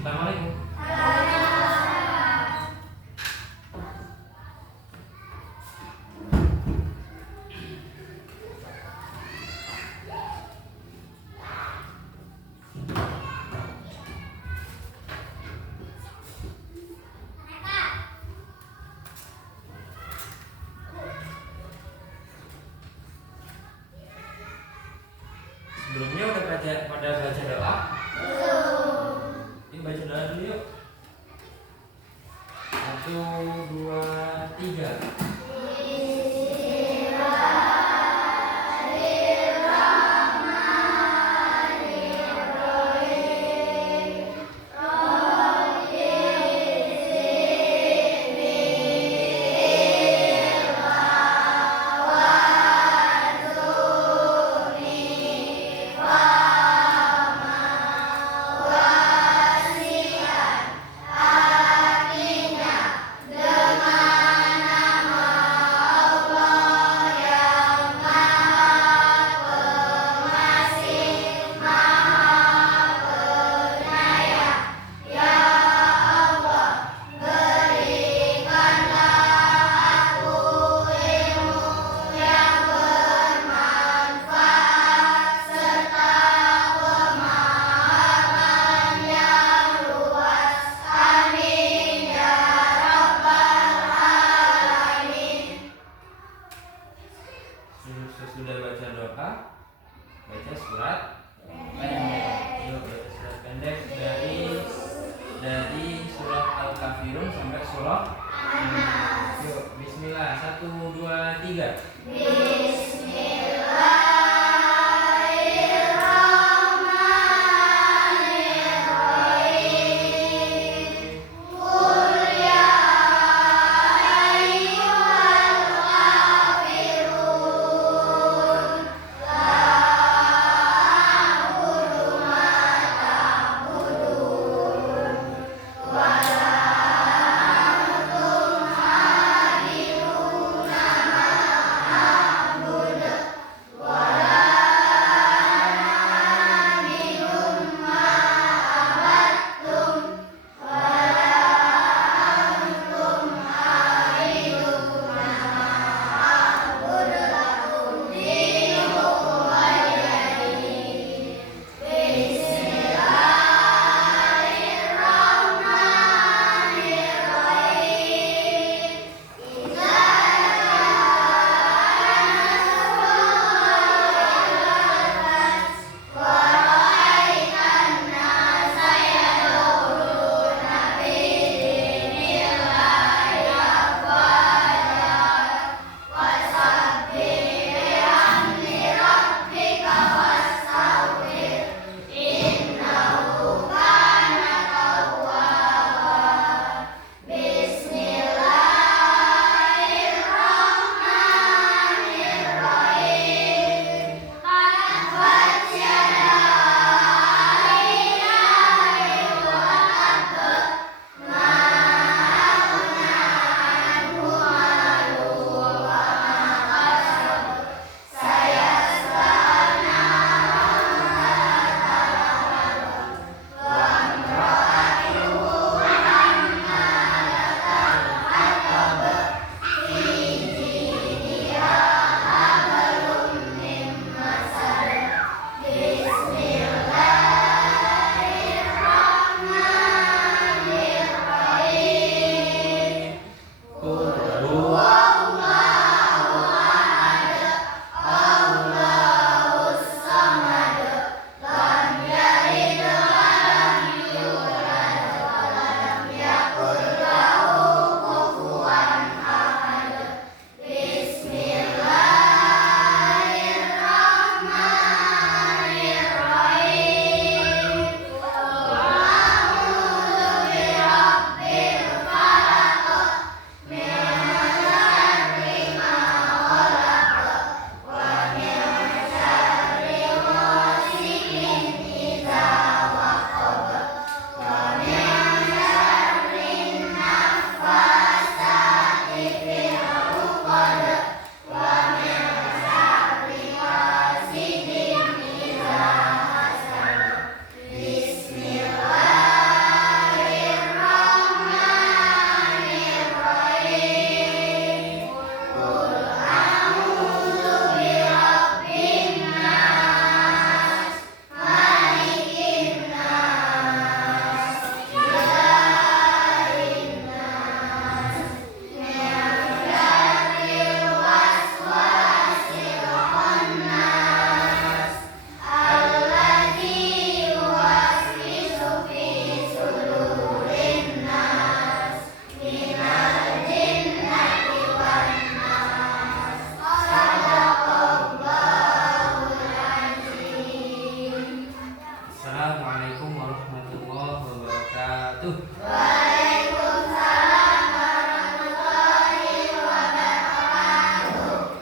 Assalamualaikum. Sebelumnya udah pada baca doa? Belum. Ini baca doa dulu yuk. 1, 2, 3. Sudah baca doa, baca surat pendek. Yuk baca surat pendek dari surat Al-Kafirun sampai surat An-Nas. Yuk, bismillah. 1, 2, 3. wabarakatuh. Waalaikumsalam warahmatullahi wabarakatuh.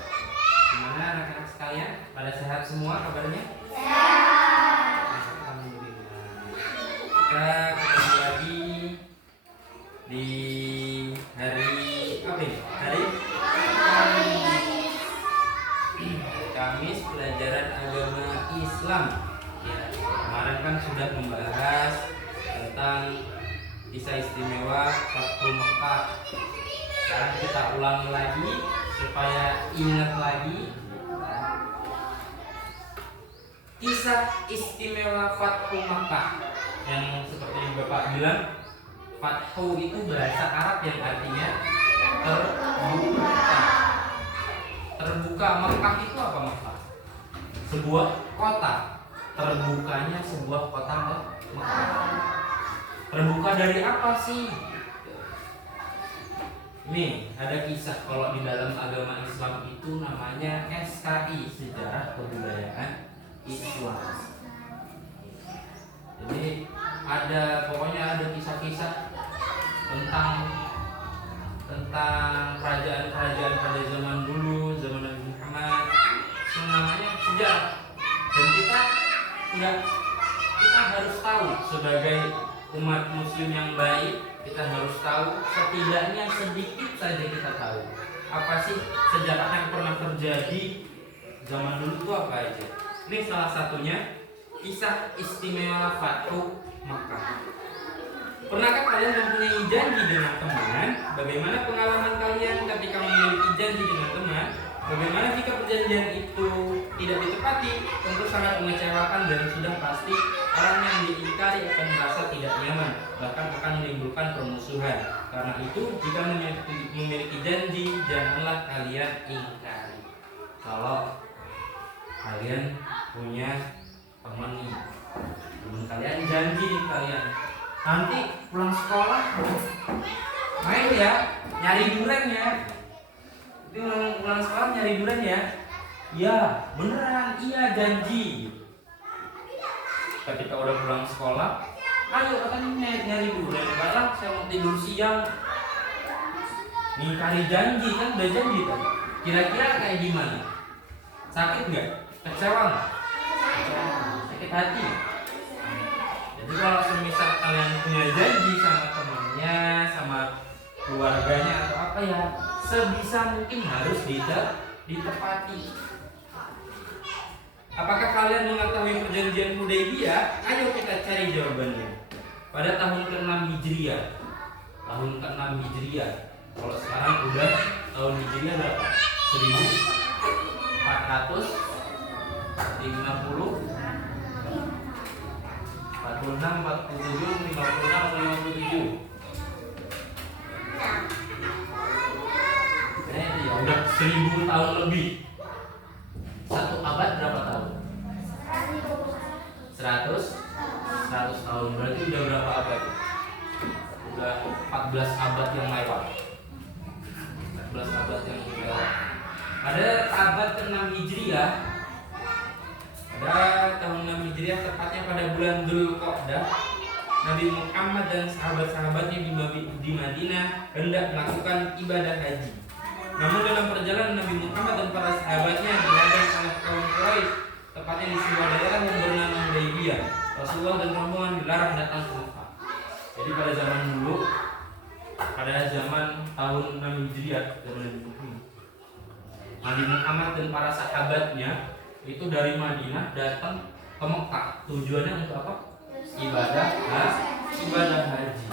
Gimana anak-anak sekalian? Pada sehat semua kabarnya? Sehat. Alhamdulillah. Kita ketemu lagi di hari apa ini? Hari Kamis pelajaran agama Islam. Ya, kemarin kan sudah membahas tentang kisah istimewa Fathu Makkah. Sekarang kita ulangi lagi supaya ingat lagi kisah istimewa Fathu Makkah, yang seperti yang Bapak bilang, Fathu itu bahasa Arab yang artinya terbuka. Terbuka. Makkah itu apa? Makkah sebuah kota. Terbukanya sebuah kota Makkah. Terbuka dari apa sih? Nih, ada kisah kalau di dalam agama Islam itu namanya SKI, Sejarah Kebudayaan Islam. Jadi pokoknya ada kisah-kisah tentang kerajaan-kerajaan pada zaman dulu, zaman Nabi Muhammad. Itu namanya sejarah. Dan kita harus tahu sebagai umat muslim yang baik, kita harus tahu setidaknya sedikit saja kita tahu apa sih sejarah yang pernah terjadi zaman dulu itu apa aja. Ini salah satunya kisah istimewa Fathu Makkah. Pernahkah kalian mempunyai janji dengan teman? Bagaimana pengalaman kalian ketika memiliki janji dengan teman? Bagaimana jika perjanjian itu tidak ditepati? Tentu sangat mengecewakan dan sudah pasti orang yang diingkari akan merasa tidak nyaman, bahkan akan menimbulkan permusuhan. Karena itu, jika memiliki janji, janganlah kalian ingkari. Kalau kalian punya teman nih, teman kalian janji nih kalian, nanti pulang sekolah main ya, nyari durian ya. Itu pulang sekolah nyari durian ya. Ya, beneran, iya janji. Ketika udah pulang sekolah, ayo katanya nyari durian. Enggak lah, saya mau tidur siang. Ngingkari janji kan, udah janji kan. Kira-kira kayak gimana? Sakit nggak? Kecewa nggak? Sakit hati. Jadi kalau semisal kalian punya janji sama temannya, sama keluarganya atau apa ya, sebisa mungkin harus ditepati. Apakah kalian mengetahui perjanjian Hudaybiyah? Ayo kita cari jawabannya. Pada tahun ke-6 Hijriah. Tahun ke-6 Hijriah. Kalau sekarang udah tahun Hijriah berapa? 1450, 46, 47, 56, 57. Ya udah 1000 tahun lebih. Satu abad berapa tahun? 100 tahun. Berarti udah berapa abad? Udah 14 abad yang lewat. 14 abad yang lewat. Pada abad ke-6 Hijriah, pada tahun 6 Hijriah, tepatnya pada bulan Dzulqa'dah, Nabi Muhammad dan sahabat-sahabatnya di Madinah hendak melakukan ibadah haji. Namun dalam perjalanan Nabi Muhammad dan para sahabatnya dihadang oleh kaum Quraisy, tepatnya di sebuah daerah yang bernama Hudaybiyah. Rasulullah dan rombongan dilarang datang ke Mekah. Jadi pada zaman dulu, pada zaman tahun 6 Hijriah, zaman Nabi Muhammad dan para sahabatnya itu dari Madinah datang ke Mekah. Tujuannya untuk apa? Ibadah haji.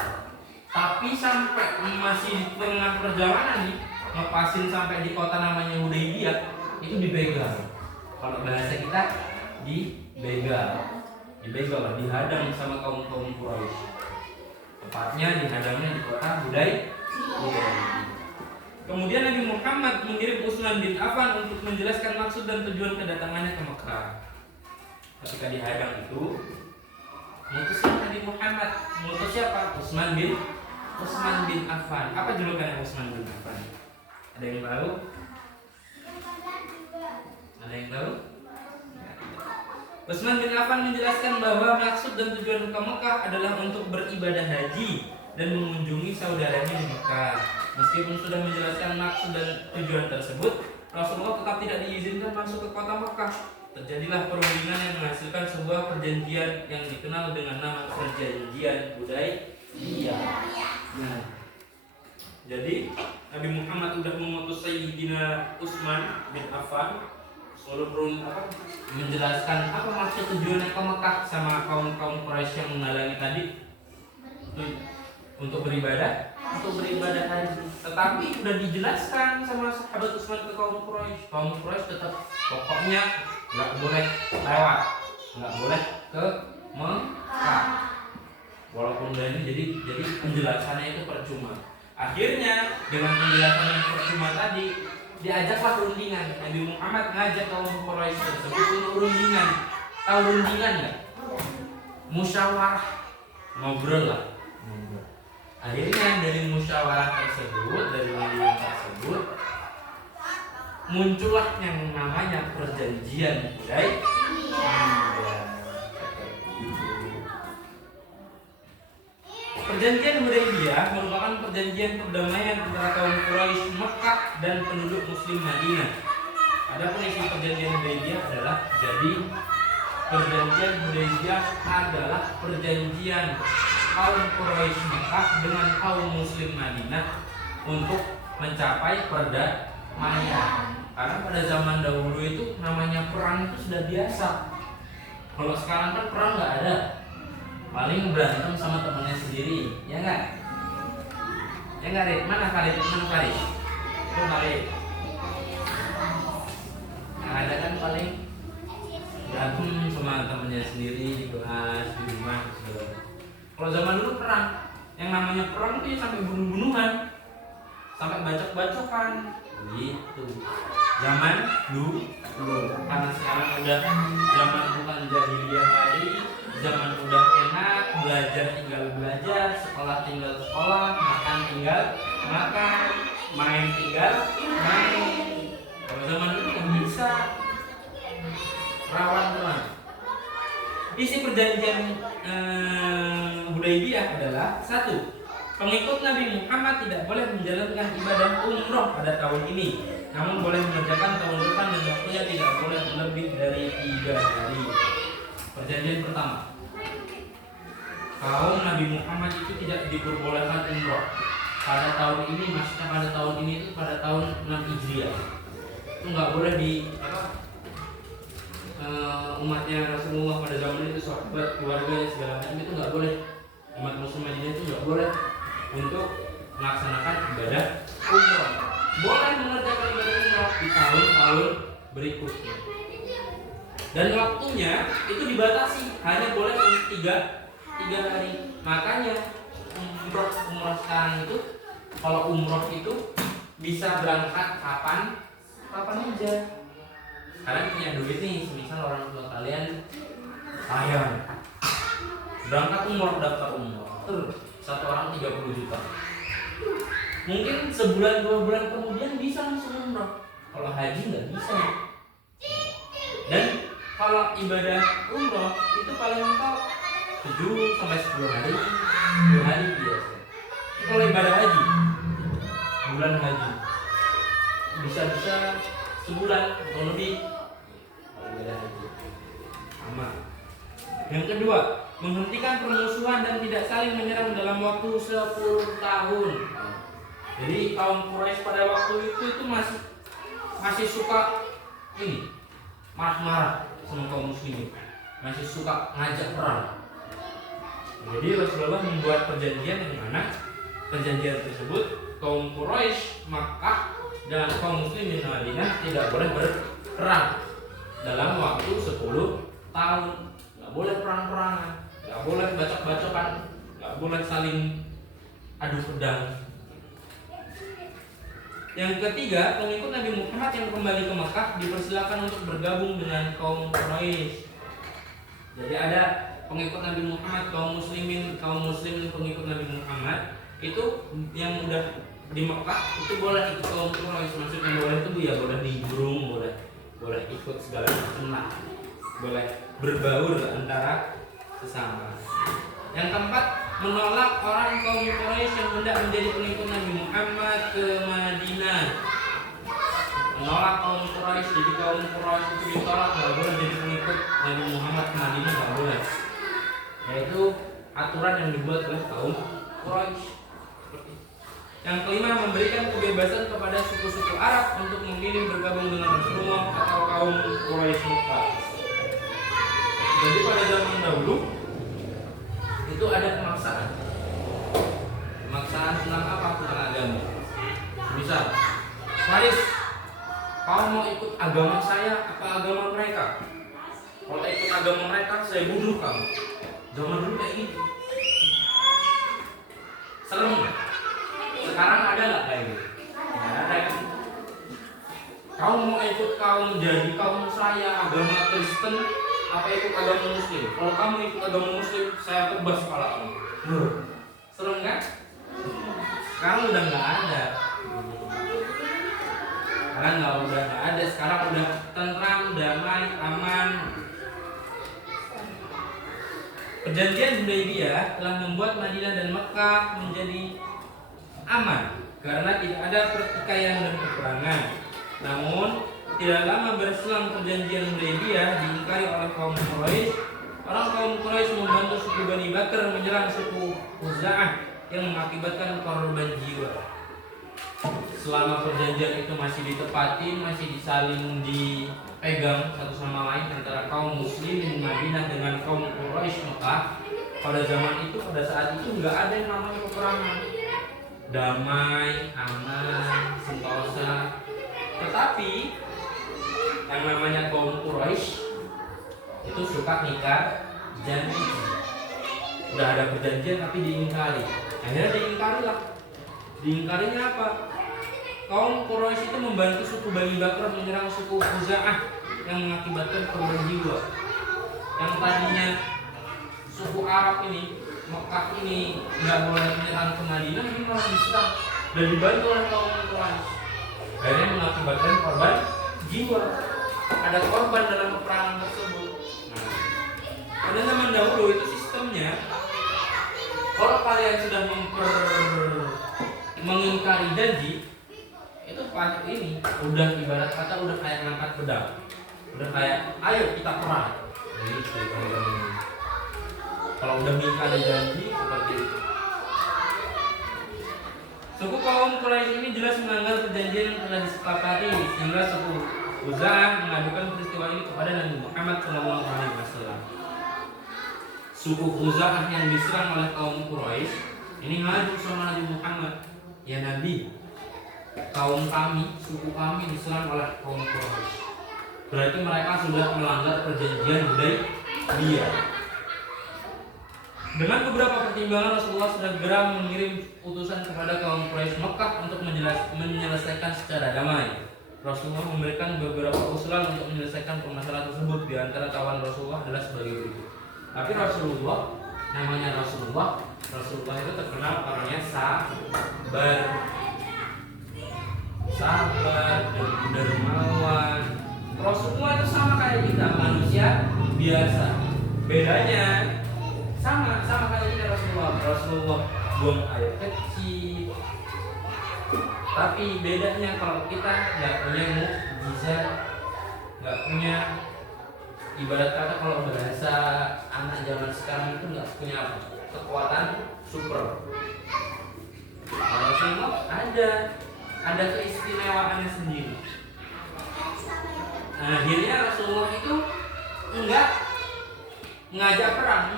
Tapi sampai masih di tengah perjalanan nih, ngepasin sampai di kota namanya Hudaybiyah, itu dibegal. Kalau bahasa kita dibegal, dihadang sama kaum Quraisy. Tepatnya dihadangnya di kota Hudaybiyah. Kemudian Nabi Muhammad mengirim Utsman bin Affan untuk menjelaskan maksud dan tujuan kedatangannya ke Mekah. Ketika dihadang itu, mutuslah Nabi Muhammad. Mutus siapa? Utsman bin Affan. Apa julukannya Utsman bin Affan? Ada yang tahu? Ada yang tahu? Utsman bin Affan menjelaskan bahwa maksud dan tujuan ke Mekah adalah untuk beribadah haji dan mengunjungi saudaranya di Mekah. Meskipun sudah menjelaskan maksud dan tujuan tersebut, Rasulullah tetap tidak diizinkan masuk ke kota Mekah. Terjadilah perundingan yang menghasilkan sebuah perjanjian yang dikenal dengan nama Perjanjian Hudaybiyah. Nah, jadi Nabi Muhammad sudah mengutus Sayyidina Utsman bin Affan menjelaskan apa maksud tujuannya ke Mekah sama kaum Quraisy yang menghalangi tadi untuk beribadah haji. Tetapi sudah dijelaskan sama sahabat Utsman ke kaum Quraisy tetap pokoknya nggak boleh lewat, nggak boleh ke Mekah. Walaupun dari jadi penjelasannya itu percuma. Akhirnya dengan penjelasan yang percuma tadi diajaklah rundingan. Nabi Muhammad ngajak kaum Quraisy tersebut untuk rundingan. Tahu rundingan nggak? Musyawarah, ngobrol lah. Akhirnya dari musyawarah tersebut, dari rundingan tersebut, muncullah yang namanya Perjanjian Hudaybiyah. Perjanjian Hudaybiyah merupakan perjanjian perdamaian antara kaum Quraisy Mekah dan penduduk Muslim Madinah. Adapun isi perjanjian Hudaybiyah adalah perjanjian Hudaybiyah adalah perjanjian kaum Quraisy Mekah dengan kaum Muslim Madinah untuk mencapai perdamaian. Karena pada zaman dahulu itu namanya perang itu sudah biasa. Kalau sekarang kan perang nggak ada, paling berantem sama temannya sendiri, ya nggak? Ya nggak, Rit? Mana Farid? Itu Farid. Yang ada kan paling berantem sama temannya sendiri di kelas, di rumah. Gitu. Kalau zaman dulu perang, yang namanya perang itu ya sampai bunuh-bunuhan, sampai bacok-bacokan, gitu. Zaman dulu, karena sekarang udah zaman bukan jahiliyah lagi, zaman udah enak, belajar tinggal belajar, sekolah tinggal sekolah, makan tinggal makan, main tinggal main. Kalau zaman dulu nggak bisa, rawan perang. Isi perjanjian Hudaybiyah adalah 1. Pengikut Nabi Muhammad tidak boleh menjalankan ibadah umroh pada tahun ini, namun boleh mengerjakan tahun depan dan waktunya tidak boleh lebih dari 3 hari. Perjanjian pertama, kaum Nabi Muhammad itu tidak diperbolehkan umroh pada tahun ini. Maksudnya pada tahun ini itu pada tahun 6 Hijriah. Itu nggak boleh umatnya Rasulullah pada zaman itu, sahabat, keluarga, segala macam itu nggak boleh. Umat Muslim Madinah itu nggak boleh untuk melaksanakan ibadah umroh. Boleh mengerjakan ibadah umroh di tahun-tahun berikutnya. Dan waktunya itu dibatasi, hanya boleh untuk 3 hari. Makanya umroh sekarang itu, kalau umroh itu bisa berangkat kapan aja. Kalian punya duit nih, misal orang tua kalian kaya, berangkat umroh, daftar umroh, satu orang 30 juta. Mungkin sebulan 2 bulan kemudian bisa langsung umroh. Kalau haji nggak bisa. Dan kalau ibadah umroh itu paling mentok 7 sampai 10 hari, 10 hari biasa. Kalau ibadah haji, bulan haji bisa sebulan atau lebih. Ibadah haji sama. Yang kedua, menghentikan permusuhan dan tidak saling menyerang dalam waktu 10 tahun. Jadi kaum Quraisy pada waktu itu masih suka marah-marah sama kaum muslimin, masih suka ngajak perang. Jadi Rasulullah membuat perjanjian yang mana perjanjian tersebut kaum Quraisy Makkah dan kaum muslimin Madinah tidak boleh berperang dalam waktu 10 tahun. Nggak boleh perang-perangan, nggak boleh bacok-bacokan, nggak boleh saling adu pedang. Yang ketiga, pengikut Nabi Muhammad yang kembali ke Mekah dipersilakan untuk bergabung dengan kaum Quraisy. Jadi ada pengikut Nabi Muhammad, kaum muslim pengikut Nabi Muhammad itu yang udah di Mekah itu boleh ikut kaum Quraisy. Maksudnya boleh itu ya boleh nimbrung, boleh ikut segala macam lah. boleh berbaur antara sesama. Yang keempat, menolak orang kaum Quraisy yang hendak menjadi pengikut Nabi Muhammad ke Madinah. Menolak kaum Quraisy, jadi kaum Quraisy itu ditolak, nggak boleh jadi pengikut Nabi Muhammad ke Madinah, nggak boleh. Yaitu aturan yang dibuat oleh kaum Quraisy. Yang kelima, memberikan kebebasan kepada suku-suku Arab untuk memilih bergabung dengan Rasulullah atau kaum Quraisy Mekah. Jadi pada zaman dahulu itu ada pemaksaan. Pemaksaan tentang apa? Tentang agama. Misal, Faris, kau mau ikut agama saya apa agama mereka? Kalau ikut agama mereka, saya bunuh kamu. Zaman dulu kayak gitu. Serem. Sekarang ada nggak kayak gitu? Nggak ada kan? Kau mau ikut kaum jadi kaum saya agama Kristen apa ikut agama Muslim? Kalau kamu ikut agama Muslim, saya tebas kepala kamu. Serem kan? Sekarang udah nggak ada. Sekarang udah nggak ada. Sekarang udah tentram, damai, aman. Perjanjian Hudaybiyah telah membuat Madinah dan Mekah menjadi aman karena tidak ada pertikaian dan peperangan. Namun tidak lama berselang perjanjian Hudaybiyah diingkari oleh kaum Quraisy. Orang kaum Quraisy membantu suku Bani Bakr menyerang suku Khuza'ah yang mengakibatkan korban jiwa. Selama perjanjian itu masih ditepati, masih saling dipegang satu sama lain antara kaum muslimin Madinah dengan kaum Quraisy Mekah, pada zaman itu, pada saat itu nggak ada yang namanya peperangan, damai, aman, sentosa. Tetapi yang namanya kaum Quraisy itu suka nikah janji. Udah ada perjanjian tapi diingkari. Akhirnya diingkarinya apa? Kaum Quraisy itu membantu suku Bani Bakr menyerang suku Khuza'ah yang mengakibatkan korban jiwa. Yang tadinya suku Arab ini, Mekah ini nggak boleh menyerang ke Madinah, ini malah diserang dan dibantu oleh kaum Quraisy. Akhirnya mengakibatkan korban jiwa. Ada korban dalam peperangan tersebut. Nah, pada zaman dahulu itu sistemnya, kalau kalian sudah mengingkari janji, itu pas ini udah ibarat kata udah kayak ngangkat pedang, udah kayak ayo kita perang. Gitu, kalau udah mengingkari janji seperti itu. Suku kaum Quraisy ini jelas melanggar perjanjian yang telah disepakati, sehingga suku Khuza'ah mengadukan peristiwa ini kepada Nabi Muhammad SAW. Suku Khuza'ah yang diserang oleh kaum Quraisy ini ngadu sama Nabi Muhammad, ya Nabi, kaum kami, suku kami diserang oleh kaum Quraisy. Berarti mereka sudah melanggar perjanjian Hudaybiyah. Dengan beberapa pertimbangan, Rasulullah segera mengirim utusan kepada kaum Quraisy Mekah untuk menyelesaikan secara damai. Rasulullah memberikan beberapa usulan untuk menyelesaikan permasalahan tersebut. Di antara tawaran Rasulullah adalah sebagai berikut. Tapi Rasulullah, namanya Rasulullah itu terkenal orangnya sabar dan dermawan. Rasulullah itu sama kayak kita, manusia biasa. Bedanya sama kayak kita. Rasulullah buang air kecil. Tapi bedanya kalau kita nggak punya mukjizat, nggak punya, ibarat kata kalau bahasa anak zaman sekarang itu nggak punya apa? Kekuatan super. Rasulullah ada keistimewaannya sendiri. Nah, akhirnya Rasulullah itu enggak mengajak perang,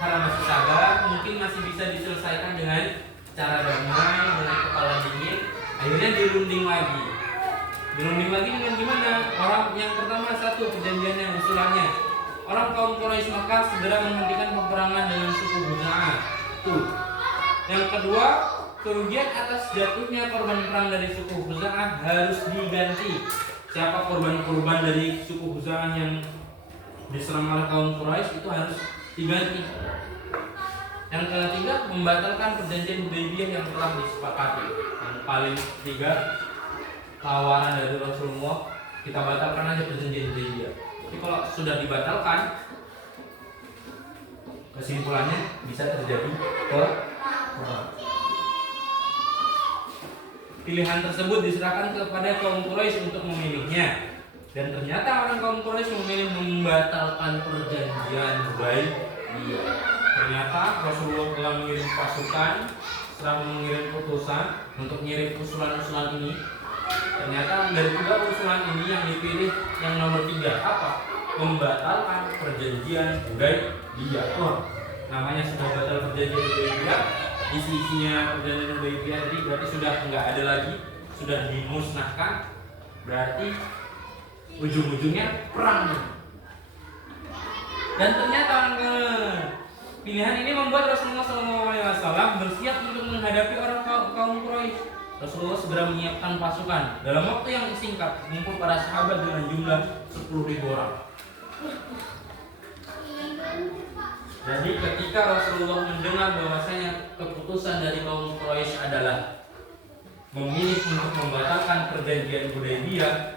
karena masih sabar, mungkin masih bisa diselesaikan dengan cara damai, dengan kepala dingin. Akhirnya dirunding lagi dengan gimana? Orang yang pertama, satu, perjanjiannya, usulannya, orang kaum Quraisy Mekah segera menghentikan peperangan dengan suku Khuza'ah. Tuh. Yang kedua, kerugian atas jatuhnya korban perang dari suku Khuza'ah harus diganti. Siapa korban dari suku Khuza'ah yang diserang oleh kaum Quraisy itu harus diganti. Yang ketiga, membatalkan perjanjian Hudaybiyah yang telah disepakati. Yang paling ketiga, tawaran dari Rasulullah, kita batalkan aja perjanjian Hudaybiyah. Tapi kalau sudah dibatalkan, kesimpulannya bisa terjadi perang. Pilihan tersebut diserahkan kepada kaum Quraisy untuk memilihnya. Dan ternyata orang kaum Quraisy memilih membatalkan perjanjian Hudaybiyah. Ternyata Rasulullah telah mengirim pasukan, setelah mengirim utusan untuk mengirim usulan-usulan ini. Ternyata dari 3 usulan ini yang dipilih yang nomor 3 apa? Membatalkan perjanjian Hudaybiyah. Namanya sudah batal perjanjian Hudaybiyah, isi-isinya perjanjian Hudaybiyah tadi berarti sudah enggak ada lagi, sudah dimusnahkan. Berarti ujung-ujungnya perang. Dan ternyata pilihan ini membuat Rasulullah SAW bersiap untuk menghadapi orang kaum Quraisy. Rasulullah segera menyiapkan pasukan. Dalam waktu yang singkat, mengumpul para sahabat dengan jumlah 10.000 orang. Jadi ketika Rasulullah mendengar bahwasanya keputusan dari kaum Quraisy adalah memilih untuk membatalkan perjanjian Hudaybiyah,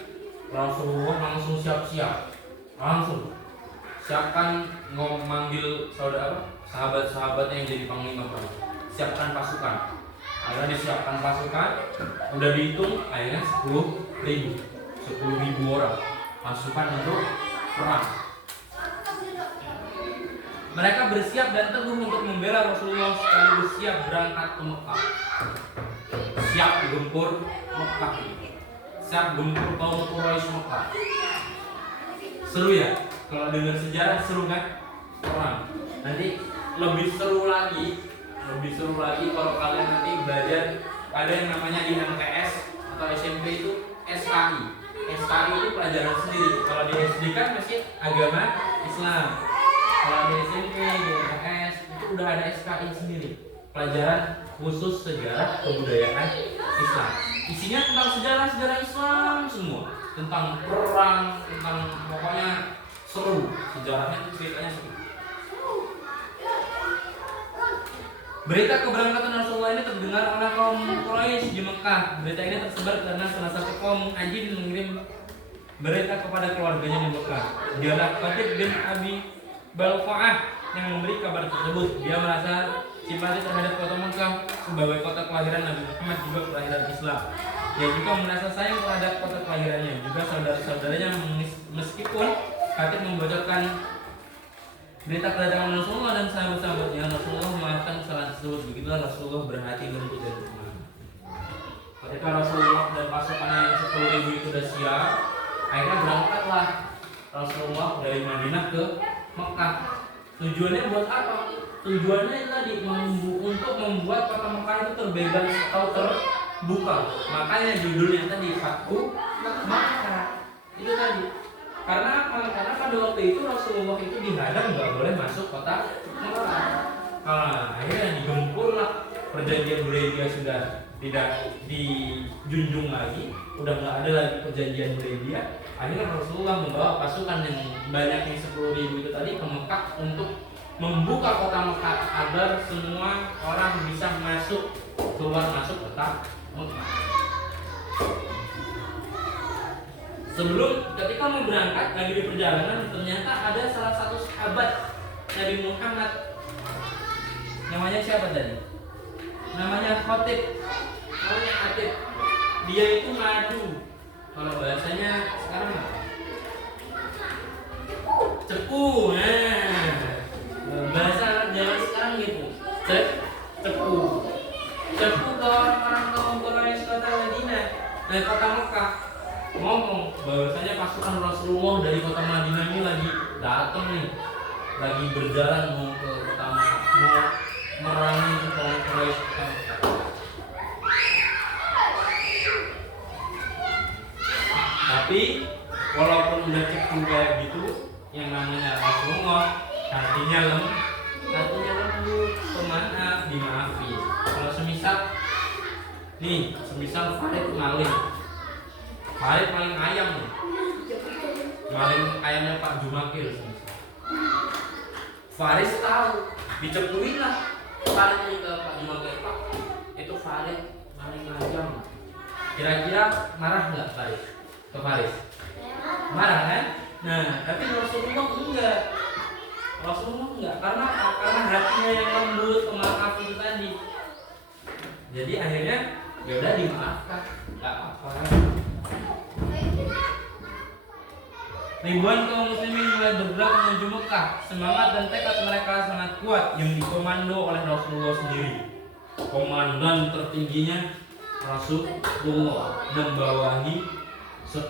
Rasulullah langsung siap-siap, langsung siapkan memanggil sahabat-sahabatnya yang jadi panglima perang, siapkan pasukan. Akhirnya disiapkan pasukan, udah dihitung, akhirnya 10.000 orang pasukan untuk perang. Mereka bersiap dan teguh untuk membela Rasulullah sekaligus siap berangkat ke Mekah. Siap gempur Mekah. Siap gempur kaum Quraisy Mekah. Seru ya? Kalau dengar sejarah seru kan? Perang. Nanti lebih seru lagi kalau kalian nanti belajar ada yang namanya di MTS atau SMP itu SKI. SKI itu pelajaran sendiri. Kalau di SD kan masih agama Islam. Kalau di SMP, di MTS itu udah ada SKI sendiri. Pelajaran khusus sejarah kebudayaan Islam. Isinya tentang sejarah Islam semua. Tentang perang, tentang pokoknya seru. Sejarahnya itu ceritanya seru. Berita keberangkatan Rasulullah ini terdengar oleh kaum Quraisy di Mekah. Berita ini tersebar karena salah satu kaum Ajin mengirim berita kepada keluarganya di Mekah. Dialah Khatib bin Abi Balqa'ah yang memberi kabar tersebut. Dia merasa simpati terhadap kota Mekah sebagai kota kelahiran Nabi Muhammad, juga kelahiran Islam. Dia juga merasa sayang terhadap kota kelahirannya, juga saudara-saudaranya. Meskipun Khatib membocorkan berita kedatangan Rasulullah dan sahabat-sahabatnya, Rasulullah memaafkan kesalahan tersebut. Begitulah Rasulullah berhati lembut dan pemaaf. Ketika Rasulullah dan pasukannya yang 10.000 itu sudah siap, akhirnya berangkatlah Rasulullah dari Madinah ke Mekah. Tujuannya buat apa? Tujuannya tadi untuk membuat kota Mekah itu terbebas atau terbuka. Makanya judulnya tadi Fathu Makkah. Itu tadi. Karena pada waktu itu Rasulullah itu dihadang nggak boleh masuk kota Mekah. Akhirnya digempurlah perjanjian Hudaybiyah, sudah tidak dijunjung lagi, udah nggak ada lagi perjanjian Hudaybiyah. Akhirnya Rasulullah membawa pasukan yang banyaknya 10.000 itu tadi ke Mekah untuk membuka kota Mekah agar semua orang bisa keluar masuk kota Mekah. Sebelum ketika mau berangkat lagi di perjalanan, ternyata ada salah satu sahabat Nabi Muhammad. Namanya siapa tadi? Namanya Khatib. Dia itu maju. Kalau bahasanya sekarang apa? Cepu. Nah, bahasa zaman sekarang gitu. Cepu ke orang-orang kaum Quraisy kota Madinah, dari kota Mekah, ngomong bahwasanya pasukan Rasulullah dari kota Madinah ini lagi datang nih, lagi berjalan mau ke kota Mekah, mau merangi kaum Quraisy kota Mekah. Tapi walaupun udah cepu kayak gitu, yang namanya Rasulullah hatinya lembut, pemaaf, dimaafin. Kalau semisal Farid maling ayam nih, maling ayamnya Pak Jumakir. Farid tahu, dicepuin lah Farid ke Pak Jumakir, Pak itu Farid maling ayam. Kira-kira marah nggak Farid ke Farid? Marah kan? Nah, tapi Rasulullah enggak. Rasulullah enggak. Karena apa? Karena hatinya yang lembut, pemaaf itu tadi. Jadi akhirnya ya udah dimaafkan, enggak apa-apa. Ribuan kaum muslimin mulai bergerak menuju Mekah. Semangat dan tekad mereka sangat kuat yang dikomando oleh Rasulullah sendiri. Komandan tertingginya Rasulullah membawahi 10.000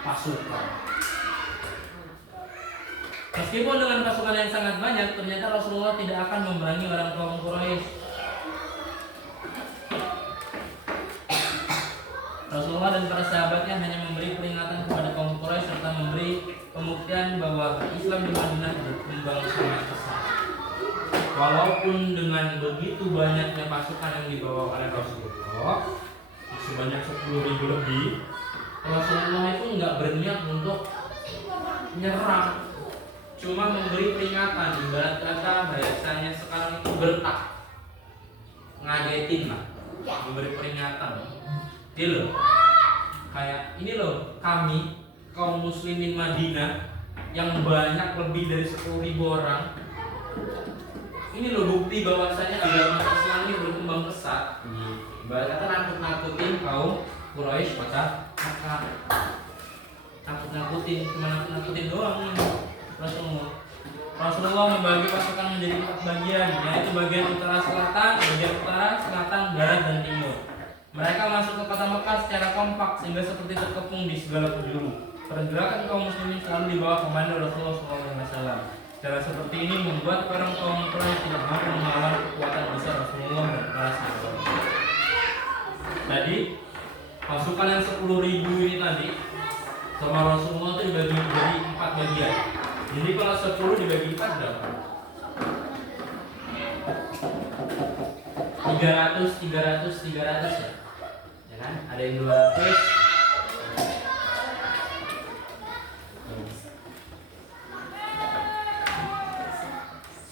pasukan. Meskipun dengan pasukan yang sangat banyak, ternyata Rasulullah tidak akan memerangi orang kaum Quraisy. Rasulullah dan para sahabatnya hanya memberi peringatan kepada kaum Quraisy serta memberi pembuktian bahwa Islam di Madinah berkembang sangat pesat. Walaupun dengan begitu banyaknya pasukan yang dibawa oleh Rasulullah, sebanyak 10.000 lebih, Rasulullah itu nggak berniat untuk menyerang, cuma memberi peringatan. Ibarat kata bahasanya sekarang itu gertak, ngagetin lah, memberi peringatan. Ini loh, kayak ini loh, kami kaum muslimin Madinah yang banyak lebih dari 10.000 orang. Ini loh bukti bahwasanya agama Islam ini berkembang pesat. Ibaratnya nakut-nakutin kaum Quraisy pada Makkah. Nakut-nakutin, cuma nakut-nakutin doang nih Rasulullah. Rasulullah membagi pasukan menjadi 4 bagian, yaitu bagian utara selatan, bagian utara, selatan, barat, dan timur. Mereka masuk ke kota Mekah secara kompak sehingga seperti terkepung di segala penjuru. Pergerakan kaum muslimin selalu di bawah komando Rasulullah SAW. Cara seperti ini membuat orang kaum Quraisy tidak mampu melawan kekuatan besar Rasulullah dan para sahabat. Tadi pasukan yang 10.000 ini tadi sama Rasulullah itu dibagi menjadi 4 bagian. Jadi kalau 10 dibagi 4 berapa? 300 ya. Ya kan? Ada yang 200.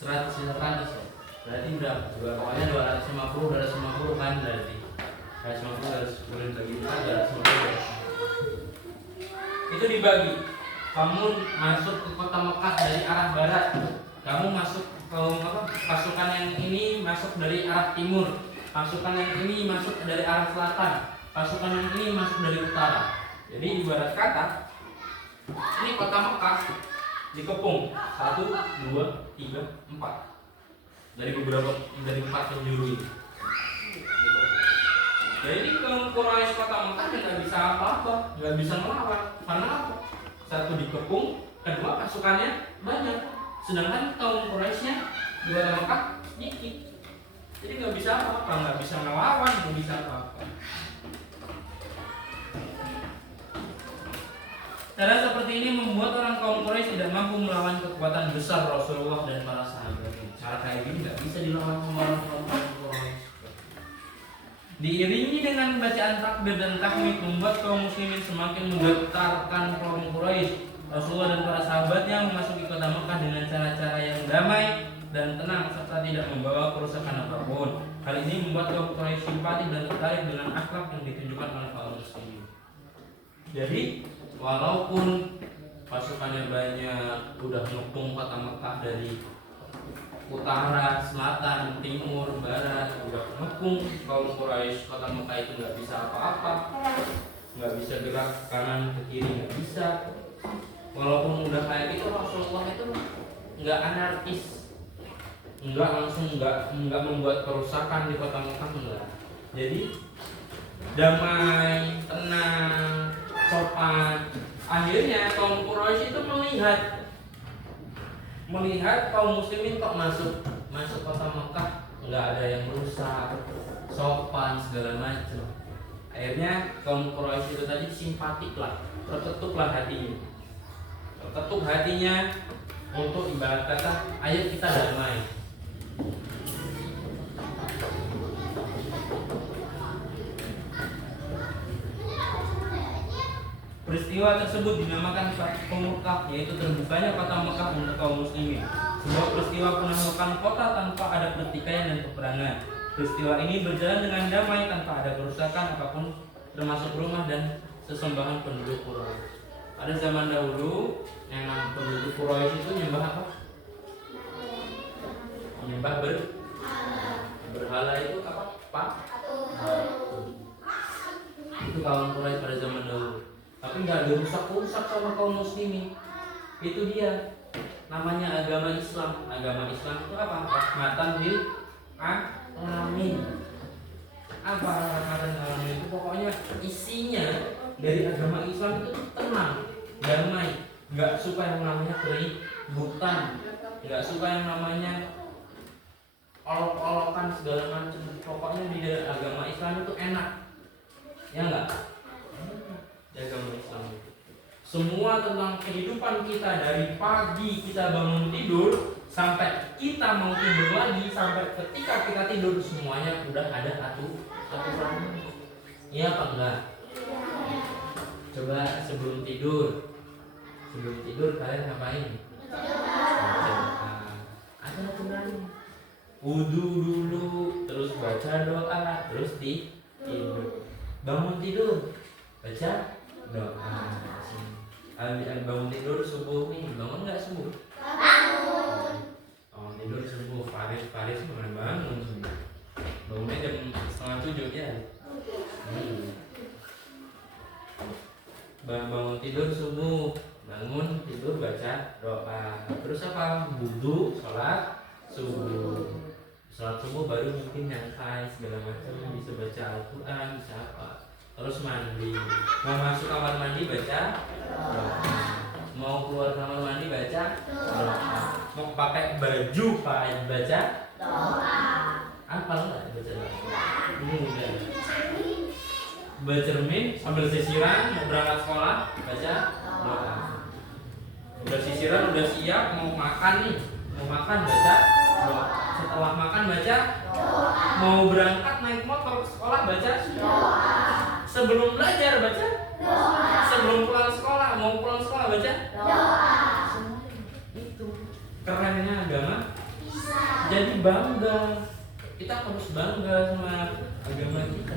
100 ya. Berarti berapa? Pokoknya 250 kan berarti. 250 harus bagi 4, 250. Itu dibagi. Kamu masuk ke kota Mekah dari arah barat. Kamu masuk ke pasukan yang ini masuk dari arah timur. Pasukan yang ini masuk dari arah selatan. Pasukan yang ini masuk dari utara. Jadi ibarat kata ini kota Mekah dikepung 1, 2, 3, 4 dari 4 penjuru ini. Jadi kaum Quraisy kota Mekah nggak bisa apa-apa, nggak bisa melawan. Karena apa? 1 dikepung, kedua pasukannya banyak. Sedangkan kaum Quraisynya di kota Mekah dikit. Jadi nggak bisa apa-apa, nggak bisa melawan, nggak bisa apa-apa. Cara seperti ini membuat orang kaum Quraisy tidak mampu melawan kekuatan besar Rasulullah dan para sahabatnya. Cara kayak gini nggak bisa dilawan sama orang kaum Quraisy. Diiringi dengan bacaan takbir dan tahmid membuat kaum muslimin semakin menggetarkan kaum Quraisy. Rasulullah dan para sahabatnya memasuki kota Mekah dengan cara-cara yang damai dan tenang serta tidak membawa kerusakan apapun. Hal ini membuat kaum Quraisy simpati dan tertarik dengan akhlak yang ditunjukkan oleh kaum muslimin. Jadi walaupun pasukannya banyak, udah ngepung kota Mekah dari utara, selatan, timur, barat, udah ngepung, kaum Quraisy kota Mekah itu nggak bisa apa-apa, nggak bisa gerak kanan ke kiri, nggak bisa. Walaupun udah kayak gitu, Rasulullah itu nggak anarkis, nggak langsung nggak membuat kerusakan di kota Mekah, enggak. Jadi damai, tenang, sopan. Akhirnya kaum Quraisy itu melihat kaum muslimin kok masuk kota Mekah nggak ada yang rusak, sopan segala macam. Akhirnya kaum Quraisy itu tadi simpatik lah, terketuklah hatinya untuk ibarat kata ayo kita damai. Peristiwa tersebut dinamakan Fathu Mekah, yaitu terbukanya kota Mekah untuk kaum muslimin. Sebuah peristiwa penaklukan kota tanpa ada pertikaian dan peperangan. Peristiwa ini berjalan dengan damai tanpa ada kerusakan apapun, termasuk rumah dan sesembahan penduduk Quraisy. Ada zaman dahulu yang penduduk Quraisy itu nyembah apa? Nyembah berhala itu apa? Pak? Itu kaum Quraisy pada zaman dahulu. Tapi nggak dirusak-rusak sama kaum muslimin. Itu dia namanya agama Islam. Agama Islam itu apa? Rahmatan lil alamin. Apa rahmatan lil alamin itu? Pokoknya isinya dari agama Islam itu tenang, damai, nggak suka yang namanya keributan, nggak suka yang namanya olok-olokan segala macam. Pokoknya di dalam agama Islam itu enak, ya enggak? Di agama Islam itu semua tentang kehidupan kita dari pagi kita bangun tidur sampai kita mau tidur lagi, sampai ketika kita tidur semuanya udah ada aturan. Iya apa enggak? Coba sebelum tidur kalian ngapain? Ada aturannya. Wudu dulu, terus baca doa, terus tidur. Bangun tidur, baca doa. Bangun tidur subuh nih, bangun nggak subuh? Bangun tidur subuh, Faris mana bangun subuh? Bangunnya jam 6:30 ya. Bangun tidur subuh, bangun tidur baca doa, terus apa? Wudu, sholat subuh. Sholat subuh baru mungkin nyantai segala macam, bisa baca Al-Quran, bisa apa. Terus mandi, mau masuk kamar mandi baca doa, mau keluar kamar mandi baca doa, mau pakai baju baca doa. Apa enggak baca doa? Enggak. Bercermin sambil sisiran mau berangkat sekolah baca doa. Udah sisiran udah siap mau makan nih, mau makan baca doa. Setelah makan baca doa. Mau berangkat naik motor ke sekolah baca doa. Sebelum belajar baca doa. Sebelum pulang sekolah, mau pulang sekolah baca doa. Itu kerennya agama. Jadi bangga. Kita harus bangga sama agama kita.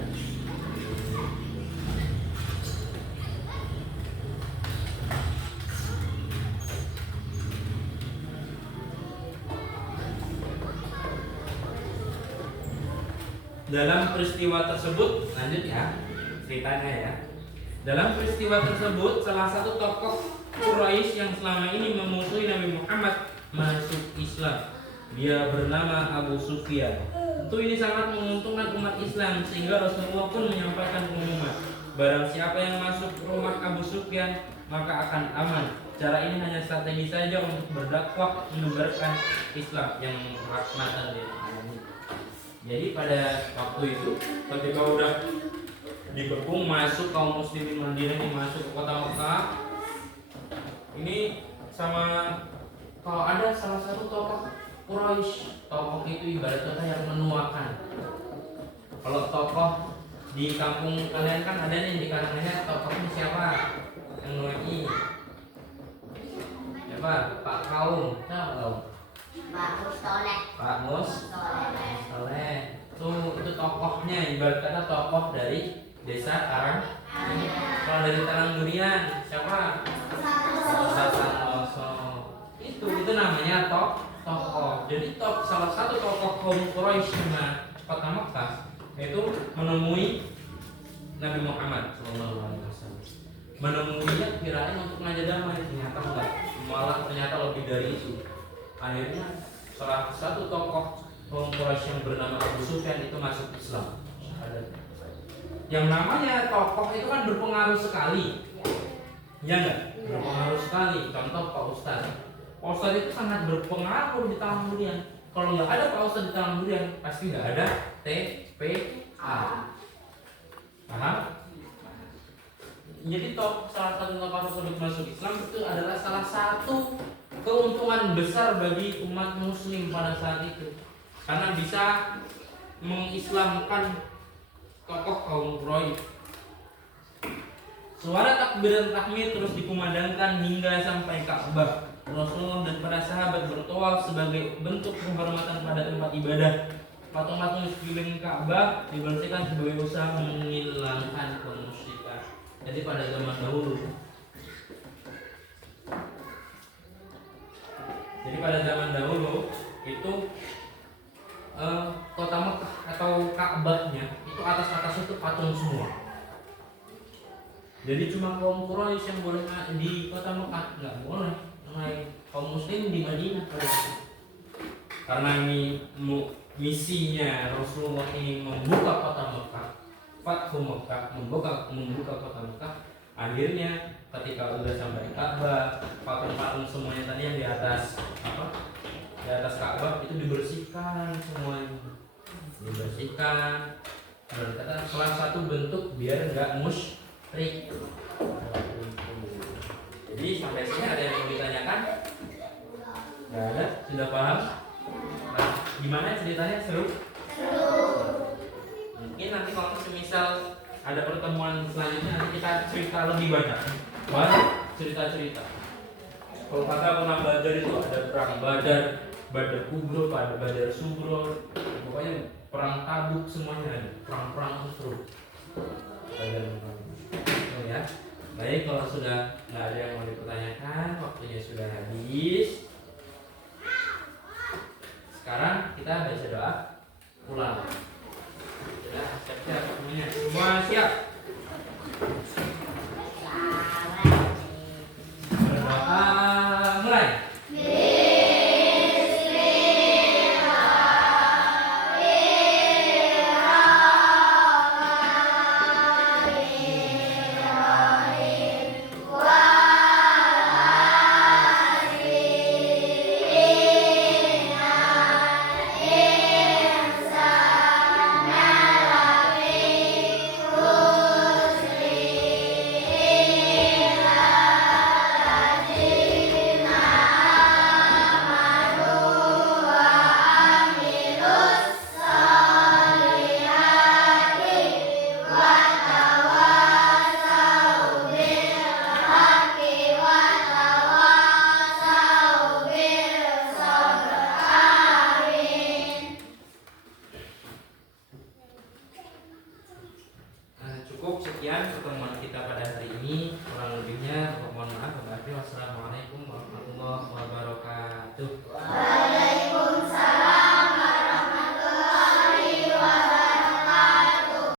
Dalam peristiwa tersebut, lanjut ya ceritanya ya. Dalam peristiwa tersebut, salah satu tokoh Quraisy yang selama ini memusuhi Nabi Muhammad masuk Islam. Dia bernama Abu Sufyan. Tentu ini sangat menguntungkan umat Islam sehingga Rasulullah pun menyampaikan pengumuman, barang siapa yang masuk rumah Abu Sufyan maka akan aman. Cara ini hanya strategi saja untuk berdakwah menebarkan Islam yang rahmatan lil alamin. Jadi pada waktu itu ketika udah dikepung masuk kaum muslimin Madinah ini masuk ke kota Mekah, ini sama kalau ada salah satu tokoh Quraisy, tokoh itu ibarat kata yang menuakan. Kalau tokoh di kampung kalian kan ada nih di kalangannya tokohnya siapa yang nuai? Siapa? Pak Kaum, tahu? Pak Mus Soleh. Itu tokohnya ibarat kata tokoh dari desa Karang. Kalau dari Talang Durian siapa? Ustaz Santoso. Itu namanya tokoh. Jadi salah satu tokoh kaum Quraisy kota Mekah itu menemui Nabi Muhammad SAW. Menemuinya kirain untuk ngajak damai, ternyata enggak. Malah ternyata lebih dari itu. Akhirnya salah satu tokoh kaum Quraisy yang bernama Abu Sufyan itu masuk Islam. Yang namanya tokoh itu kan berpengaruh sekali. Ya enggak? Berpengaruh sekali. Contoh Pak Ustadz. Pak Ustadz itu sangat berpengaruh di Talang Durian. Kalau nggak ada Pak Ustadz di Talang Durian, pasti nggak ada TPA. Paham? Jadi salah satu tokoh tersebut masuk Islam itu adalah salah satu keuntungan besar bagi umat muslim pada saat itu, karena bisa mengislamkan tokoh kaum Quraisy. Suara takbir dan tahmid terus dikumandangkan hingga sampai Ka'bah. Rasulullah dan para sahabat bertawaf sebagai bentuk penghormatan pada tempat ibadah. Patung-patung di sekeliling Ka'bah dibersihkan sebagai usaha menghilangkan kemusyrikan. Jadi pada zaman dahulu Jadi pada zaman dahulu itu kota Mekah atau Ka'bahnya itu atas itu patung semua. Jadi cuma kaum Quraisy yang boleh di kota Mekah, nggak boleh kaum muslim di Madinah. Karena ini misinya Rasulullah ini membuka kota Mekah, Fathu Mekah, membuka kota Mekah. Akhirnya ketika udah sampai Ka'bah, patung-patung semuanya tadi yang di atas di atas Ka'bah itu dibersihkan semuanya, dibersihkan. Dan kata salah satu bentuk biar nggak musyrik. Jadi sampai sini ada yang mau ditanyakan? Nggak ada? Sudah paham? Nah, gimana ceritanya, seru? Mungkin nanti kalau semisal ada pertemuan selanjutnya nanti kita cerita lebih banyak cerita-cerita. Kalau kakak pernah belajar itu ada perang Badar Kubro, ada Badar Subro, pokoknya perang Tabuk semuanya ada, perang-perang seru. Ya. Baik, kalau sudah nggak ada yang mau dipertanyakan, waktunya sudah habis. Sekarang kita baca doa pulang. Sudah siap-siap semuanya. Semua siap. Berdoa mulai. Cukup sekian pertemuan kita pada hari ini. Kurang lebihnya mohon maaf. Wassalamualaikum